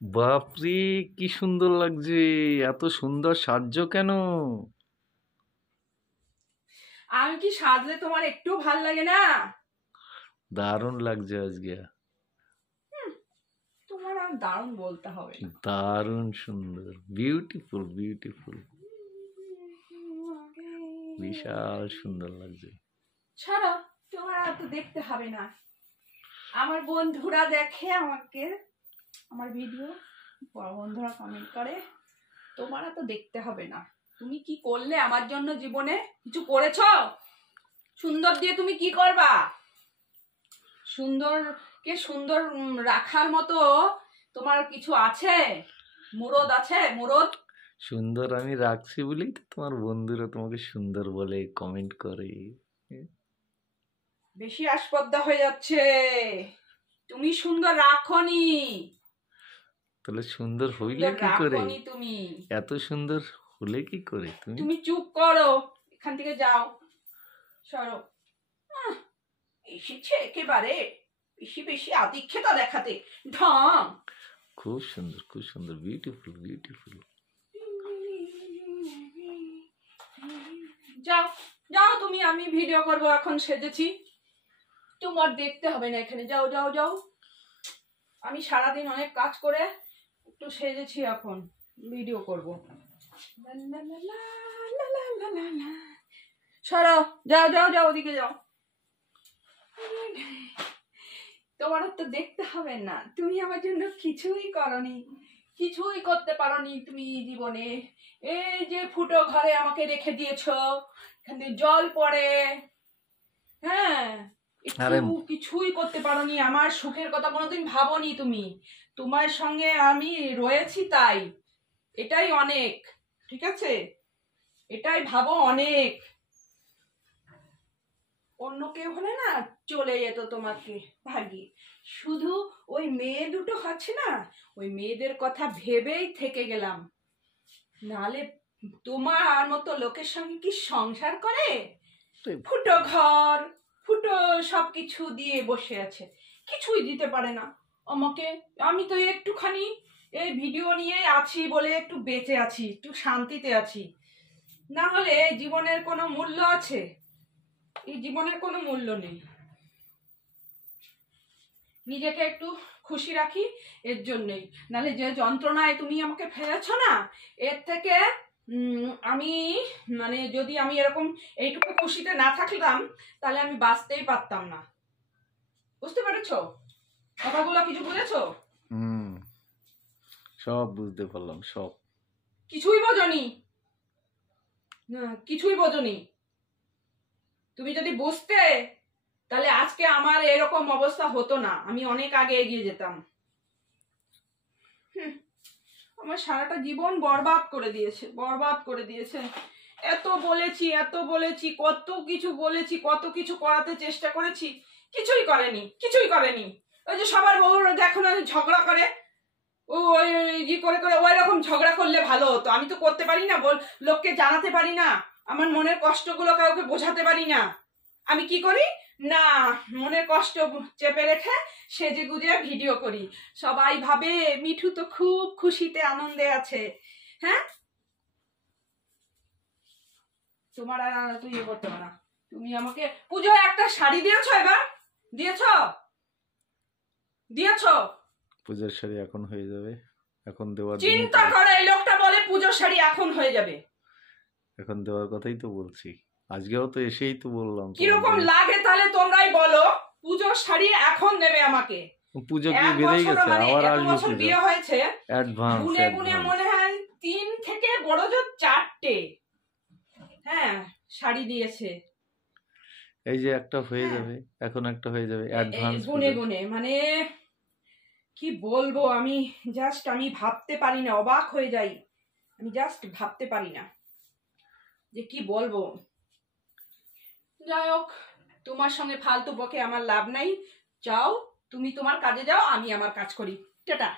বাপরে, কি সুন্দর লাগছে! এত সুন্দর সাজছো কেন? আমি কি সাজলে তোমার একটু ভাল লাগে না? দারুণ লাগছে আজকে। তোমার আর দারুণ বলতে হবে না। দারুণ সুন্দর, বিউটিফুল বিউটিফুল, বিশাল সুন্দর লাগছে। ছাড়ো, তোমার আর তো দেখতে হবে না। আমার বন্ধুরা দেখে আমাকে, আমার ভিডিও বন্ধুরা কমেন্ট করে, তোমার আর তো দেখতে হবে না। তুমি কি করলে আমার জন্য জীবনে? কিছু করেছো? সুন্দর দিয়ে তুমি কি করবা? সুন্দরকে সুন্দর রাখার মতো তোমার কিছু আছে? মুরদ আছে? মুরদ সুন্দর আমি রাখছি বলেই তো তোমার বন্ধুরা তোমাকে সুন্দর বলে, কমেন্ট করে। বেশি আসপদ্দা হয়ে যাচ্ছে। তুমি সুন্দর রাখনি। তাহলে সুন্দর হইলে কি করে? তুমি এত সুন্দর হলে কি করে? তুমি চুপ করো, এখান থেকে যাও, সরো। এসেছে একেবারে বেশি বেশি আদিক্ষেতা দেখাতে, ঢং। খুব সুন্দর, খুব সুন্দর, বিউটিফুল বিউটিফুল। যাও যাও তুমি, আমি ভিডিও করব এখন, সেজেছি। তোমার দেখতে হবে না এখানে, যাও যাও যাও। আমি সারাদিন অনেক কাজ করে একটু সেজেছি, এখন ভিডিও করব। সরো, যাও যাও যাও, ওদিকে যাও। তোমার তো দেখতে হবে না, তুমি আমার জন্য কিছুই করনি, কিছুই করতে পারোনি তুমি জীবনে। এই যে ফুটো ঘরে আমাকে রেখে দিয়েছো, এখানে জল পড়ে, হ্যাঁ, কিছুই করতে পারোনি। আমার সুখের কথা কোনোদিন ভাবোনি তুমি। তোমার সঙ্গে আমি রয়েছি, তাই এটাই অনেক, ঠিক আছে? এটাই ভাবো অনেক। অন্য কেউ হলে না চলে যেত তোমাকে ভাগ্যে। শুধু ওই মেয়ে দুটো হচ্ছে না, ওই মেয়েদের কথা ভেবেই থেকে গেলাম। নালে তোমার মতো লোকের সঙ্গে কি সংসার করে? ফুটো ঘর, ফুটো সবকিছু দিয়ে বসে আছে, কিছুই দিতে পারে না আমাকে। আমি তো একটুখানি এই ভিডিও নিয়ে আছি বলে একটু বেঁচে আছি, একটু শান্তিতে আছি। না হলে জীবনের কোনো মূল্য আছে? এই জীবনের কোনো মূল্য নেই। নিজেকে একটু খুশি রাখি এর জন্যই, নাহলে যে যন্ত্রণায় তুমি আমাকে ফেলেছ না, এর থেকে আমি মানে যদি আমি এরকম এইটুকু খুশিতে না থাকতাম, তাহলে আমি বাঁচতেই পারতাম না। বুঝতে পেরেছো কথাগুলো? কিছু বুঝেছো? সব বুঝতে পারলাম, সব। কিছুই বোঝনি না, কিছুই বোঝনি। তুমি যদি বুঝতে, তাহলে আজকে আমার এরকম অবস্থা হতো না, আমি অনেক আগে এগিয়ে যেতাম। আমার সারাটা জীবন বরবাদ করে দিয়েছে, বরবাদ করে দিয়েছে। এত বলেছি, এত বলেছি, কত কিছু বলেছি, কত কিছু করাতে চেষ্টা করেছি, কিছুই করেনি, কিছুই করেনি। ওই যে সবার বউরা দেখো না ঝগড়া করে, ওই ই করে করে ওই রকম ঝগড়া করলে ভালো হতো। আমি তো করতে পারি না, লোককে জানাতে পারি না, আমার মনের কষ্টগুলো কাউকে বোঝাতে পারি না। আমি কি করি না, মনের কষ্ট চেপে রেখে সেজে গুজে ভিডিও করি। সবাই ভাবে মিঠু তো খুব খুশিতে আনন্দে আছে। হ্যাঁ, তোমার আর তুই ইয়ে করতে পারো না। তুমি আমাকে পুজোয় একটা শাড়ি দিয়েছো, এবার দিয়েছো? দিয়েছো? পূজার শাড়ি এখন হয়ে যাবে, এখন দেওয়ার চিন্তা করে এই লোকটা বলে পুজোর শাড়ি এখন হয়ে যাবে। এখন দেওয়ার কথাই তো বলছি, আজকেও তো এসেই তো বললাম। কিরকম লাগে তাহলে তোমরাই বলো? পুজোর শাড়ি এখন দেবে আমাকে? পুজো কি বেরিয়ে গেছে, আবার আসবে পুজো। বিয়ে হয়েছে, অ্যাডভান্স গুনে গুনে মনে হয় 3 থেকে বড় জোর 4টে হ্যাঁ শাড়ি দিয়েছে। এই যে একটা হয়ে যাবে, এখন একটা হয়ে যাবে অ্যাডভান্স গুনে গুনে, মানে কি বলবো, আমি ভাবতে পারি না, অবাক হয়ে যাই। আমি জাস্ট ভাবতে পারি না যে কি বলবো। যাই হোক, তোমার সঙ্গে ফালতু বকে আমার লাভ নাই। যাও, তুমি তোমার কাজে যাও, আমি আমার কাজ করি। টাটা।